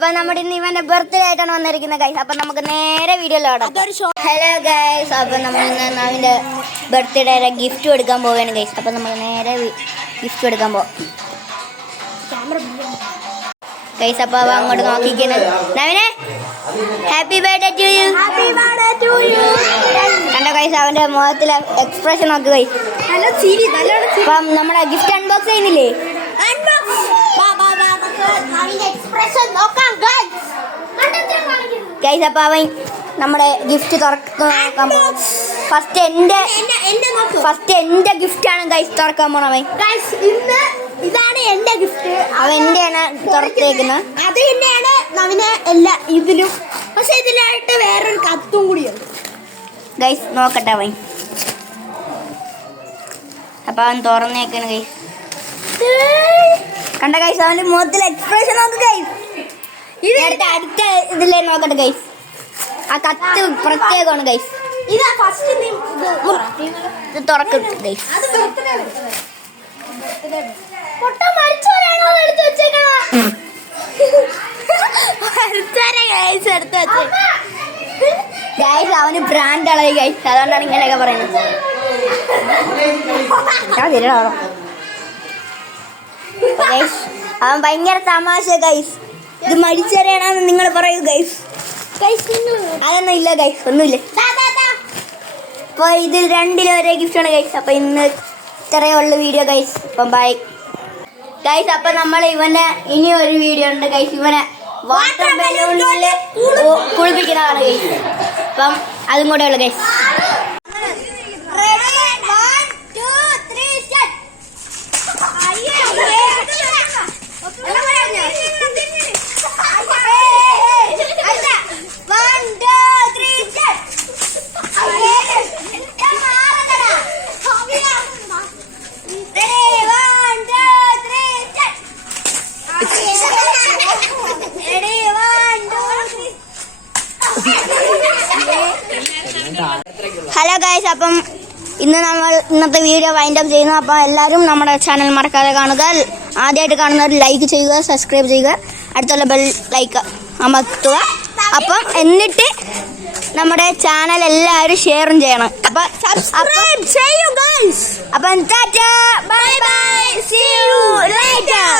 അപ്പൊ നമ്മുടെ ഇന്ന് ഇവന്റെ ബർത്ത്ഡേ ആയിട്ടാണ് വന്നിരിക്കുന്നത് ഗൈസ്. അപ്പൊ നമുക്ക് നേരെ വീഡിയോയിലോടാം. ഹലോ ഗൈസ്, അപ്പൊ നമ്മൾ ഇന്ന് അവന്റെ ബർത്ത്ഡേയുടെ ഗിഫ്റ്റ് കൊടുക്കാൻ പോവുകയാണ് ഗൈസ്. അപ്പൊ നമുക്ക് നേരെ ഗിഫ്റ്റ് കൊടുക്കാൻ പോവാം ഗൈസ്. അപ്പൊ അവ അങ്ങോട്ട് നോക്കിക്കുന്നത് നവിനെ ഹാപ്പി ബർത്ത്ഡേ ടു യു. കണ്ടോ ഗൈസ്, അവന്റെ മുഖത്തിലെ എക്സ്പ്രഷൻ നോക്ക് ഗൈസ്. അപ്പം നമ്മുടെ ഗിഫ്റ്റ് അൺബോക്സ് ചെയ്യുന്നില്ലേ ഗൈസ്? അപ്പൊ അവൻ നമ്മുടെ ഗിഫ്റ്റ് തുറക്കാൻ പോകും. ഫസ്റ്റ് എന്റെ ഗിഫ്റ്റ് ആണ് ഗൈസ് തുറക്കാൻ പോണവൻ. ഇതാണ് എന്റെ ഗിഫ്റ്റ്. അവൻ എന്റെയാണ് തുറത്തേക്കുന്നത്. അത് തന്നെയാണ് നവിനെ എല്ലാ ഇതിലും. പക്ഷെ ഇതിലായിട്ട് വേറൊരു കത്തും കൂടിയുണ്ട് ഗൈസ്. നോക്കട്ടെ അവൻ. അപ്പൊ അവൻ തുറന്നേക്കാണ് ഗൈസ്. കണ്ട ഗൈസ്, അവന്റെ മുഖത്തിലെ എക്സ്പ്രഷൻ നോക്ക് ഗൈസ്. അടുത്ത ഇതിലേ നോക്കട്ടെ ഗൈസ്. ആ കത്ത് പ്രത്യേകമാണ് ഗൈസ്. ഇതാ ഫസ്റ്റ് ഇത് തുറക്കും ഗൈസ്. ഗൈസ് അവന് ബ്രാൻഡ് അളവ് ഗൈസ്, അതുകൊണ്ടാണ് ഇങ്ങനെയൊക്കെ പറയുന്നത്. അവൻ ഭയങ്കര തമാശ ഗൈസ്. ഇത് മരിച്ചറിയണമെന്ന് നിങ്ങൾ പറയൂ ഗൈസ്. അതൊന്നും ഇല്ല ഗൈസ്, ഒന്നുമില്ല. അപ്പൊ ഇത് രണ്ടിലും ഒരേ ഗിഫ്റ്റ് ആണ് ഗൈസ്. അപ്പൊ ഇന്ന് ഇത്രയേ ഉള്ളു വീഡിയോ ഗൈസ്. അപ്പം ബൈ ഗൈസ്. അപ്പൊ നമ്മൾ ഇവന്റെ ഇനി ഒരു വീഡിയോ ഉണ്ട് ഗൈസ്. ഇവനെ വാട്ടർ ബലൂണില് കുളിപ്പിക്കുന്നതാണ് ഗൈസ്. അപ്പം അതും കൂടെ ഉള്ളു ഗൈസ്. ഹലോ ഗൈസ്, അപ്പം ഇന്നത്തെ വീഡിയോ വൈൻഡ് അപ്പ് ചെയ്യുന്നു. അപ്പോൾ എല്ലാവരും നമ്മുടെ ചാനൽ മറക്കാതെ കാണുക. ആദ്യമായിട്ട് കാണുന്നവർ ലൈക്ക് ചെയ്യുക, സബ്സ്ക്രൈബ് ചെയ്യുക, അടുത്തുള്ള ബെൽ ലൈക്ക് അമർത്തുക. അപ്പം എന്നിട്ട് നമ്മുടെ ചാനൽ എല്ലാവരും ഷെയറും ചെയ്യണം. അപ്പം tata, bye bye, see you later.